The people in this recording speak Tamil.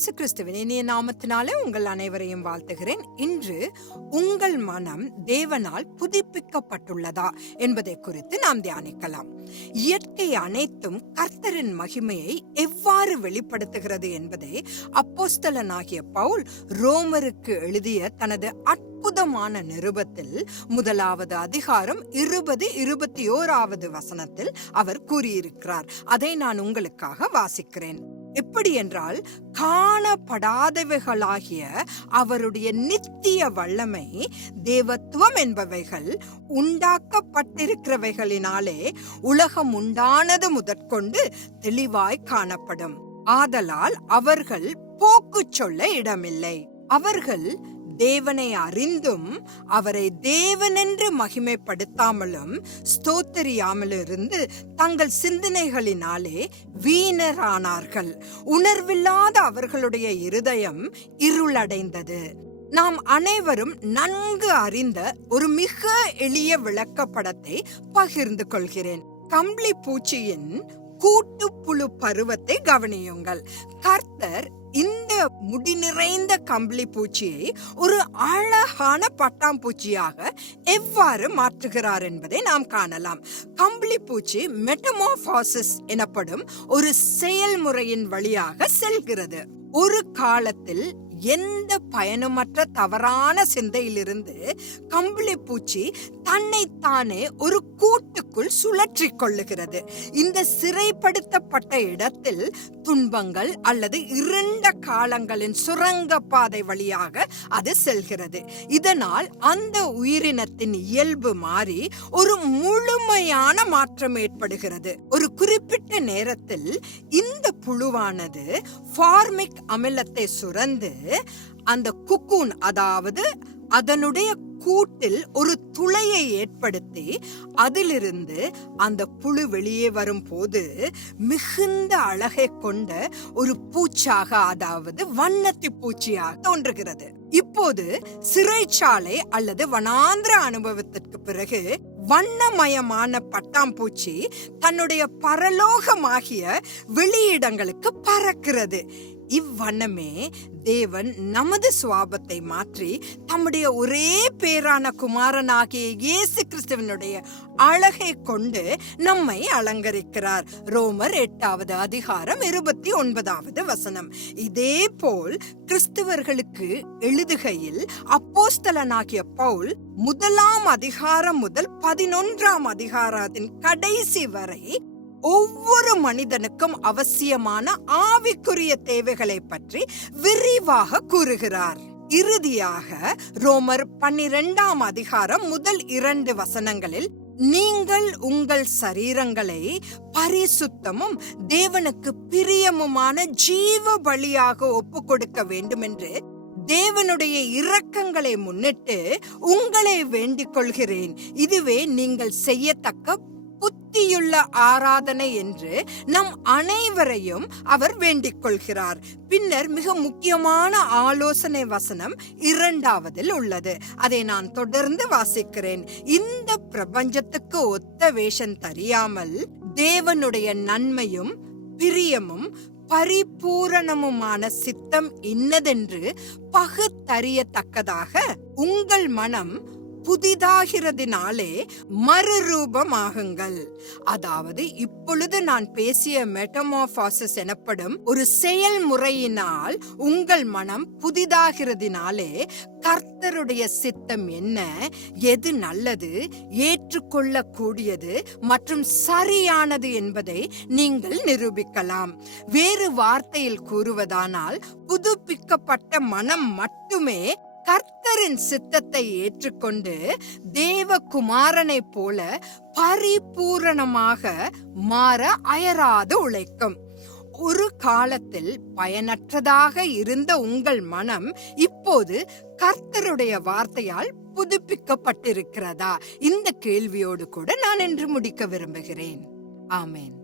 இயேசு கிறிஸ்துவின் இனிய நாமத்தினாலே உங்கள் அனைவரையும் வாழ்த்துகிறேன். இன்று உங்கள் மனம் தேவனால் புதுப்பிக்கப்பட்டுள்ளதா என்பதை குறித்து நாம் தியானிக்கலாம். இயற்கை அனைத்தும் கர்த்தரின் மகிமையை எவ்வாறு வெளிப்படுத்துகிறது என்பதை அப்போஸ்தலனாகிய பவுல் ரோமருக்கு எழுதிய தனது அற்புதமான நிருபத்தில் முதலாவது அதிகாரம் இருபது இருபத்தி ஓராவது வசனத்தில் அவர் கூறியிருக்கிறார். அதை நான் உங்களுக்காக வாசிக்கிறேன். எப்படி என்றால் காணப்படாதவைகளாகிய அவருடைய நித்திய வல்லமை தேவத்துவம் என்பவைகள் உண்டாக்கப்பட்டிருக்கிறவைகளினாலே உலகம் உண்டானது முதற்கொண்டு தெளிவாய் காணப்படும். ஆதலால் அவர்கள் போக்கு சொல்ல இடமில்லை. அவர்கள் தேவனை அறிந்தும் அவரை தேவனென்று மகிமைப்படுத்தாமலும் ஸ்தோத்தரியாமலும் இருந்து தங்கள் சிந்தனைகளினாலே வீணரானார்கள். உணர்வில்லாத அவர்களுடைய இருதயம் இருளடைந்தது. நாம் அனைவரும் நன்கு அறிந்த ஒரு மிக எளிய விளக்கப்படத்தை பகிர்ந்து கொள்கிறேன். கம்பளி பூச்சியின் கூட்டுப்புழு பருவத்தை கவனியுங்கள். கர்த்தர் இந்த முடி நிறைந்த கம்பளி பூச்சியை ஒரு அழகான பட்டாம்பூச்சியாக எவ்வாறு மாற்றுகிறார் என்பதை நாம் காணலாம். கம்பளி பூச்சி மெட்டமோபாசிஸ் எனப்படும் ஒரு செயல்முறையின் வழியாக செல்கிறது. ஒரு காலத்தில் எந்த பயனுமற்ற தவறான சிந்தையிலிருந்து கம்பளி பூச்சி தன்னைத்தானே ஒரு கூட்டுக்குள் சுழற்றி கொள்ளுகிறது. இந்த சிறைப்படுத்தப்பட்ட இடத்தில் துன்பங்கள் அல்லது இருண்ட காலங்களின் சுரங்க பாதை வழியாக அது செல்கிறது. இதனால் அந்த உயிரினத்தின் இயல்பு மாறி ஒரு முழுமையான மாற்றம் ஏற்படுகிறது. ஒரு குறிப்பிட்ட நேரத்தில் இந்த புழுவானது ஃபார்மிக் அமிலத்தை சுரந்து அந்த குக்கூன் அதாவது அதனுடைய கூட்டில் ஒரு துளையை ஏற்படுத்தி அதிலிருந்து அந்த புழு வெளியே வரும் போது மிகுந்த அழகை கொண்ட ஒரு பூச்சாக அதாவது வண்ணத்தி பூச்சியாக தோன்றுகிறது. இப்போது சிறைச்சாலை அல்லது வனாந்திர அனுபவத்திற்கு பிறகு வண்ணமயமான பட்டாம்பூச்சி தன்னுடைய பரலோகமாகிய வெளியிடங்களுக்கு பறக்கிறது. இவ்வண்ணமே தேவன் நமது சுவாபத்தை மாற்றி தம்முடைய ஒரே பேரான குமாரனாகிய இயேசு கிறிஸ்துவனுடைய அழகை கொண்டு நம்மை அலங்கரிக்கிறார். ரோமர் எட்டாவது அதிகாரம் இருபத்தி ஒன்பதாவது வசனம். இதே போல் கிறிஸ்துவர்களுக்கு எழுதுகையில் அப்போஸ்தலனாகிய பவுல் முதலாம் அதிகாரம் முதல் பதினொன்றாம் அதிகாரத்தின் கடைசி வரை ஒவ்வொரு மனிதனுக்கும் அவசியமான ஆவிக்குரிய தேவைகளை பற்றி விரிவாக கூறுகிறார். இறுதியாக ரோமர் பன்னிரெண்டாம் அதிகாரம் முதல் இரண்டு வசனங்களில் நீங்கள் உங்கள் சரீரங்களை பரிசுத்தமும் தேவனுக்கு பிரியமுமான ஜீவ பலியாக ஒப்பு கொடுக்க வேண்டும் என்று தேவனுடைய இரக்கங்களை முன்னிட்டு உங்களை வேண்டிக் கொள்கிறேன். இதுவே நீங்கள் செய்யத்தக்க புத்தியுள்ள ஆராதனை என்று நம் அனைவரையும் அவர் வேண்டிக் கொள்கிறார் பின்னர் மிக முக்கியமான ஆலோசனை வசனம் இரண்டாவதில் உள்ளது. அதை நான் தொடர்ந்து வாசிக்கிறேன். இந்த பிரபஞ்சத்துக்கு ஒத்த வேஷம் தெரியாமல் தேவனுடைய நன்மையும் பிரியமும் பரிபூரணமுமான சித்தம் இன்னதென்று பகுத்தறியத்தக்கதாக உங்கள் மனம் புதிதாகிறதினாலே மறுரூபமாகுங்கள். அதாவது இப்பொழுது நான் பேசிய மெட்டமோபாசஸ் எனப்படும் ஒரு செயல்முறையினால் உங்கள் மனம் புதிதாகிறதினாலே கர்த்தருடைய சித்தம் என்ன எது நல்லது ஏற்றுக்கொள்ளக்கூடியது மற்றும் சரியானது என்பதை நீங்கள் நிரூபிக்கலாம். வேறு வார்த்தையில் கூறுவதானால் புதுப்பிக்கப்பட்ட மனம் மட்டுமே கர்த்தரின் சித்தத்தை ஏற்றுக்கொண்டு தேவகுமாரனை போல பரிபூரணமாக மாற அயராது உழைக்கும். ஒரு காலத்தில் பயனற்றதாக இருந்த உங்கள் மனம் இப்போது கர்த்தருடைய வார்த்தையால் புதுப்பிக்கப்பட்டிருக்கிறதா? இந்த கேள்வியோடு கூட நான் என்று முடிக்க விரும்புகிறேன். ஆமேன்.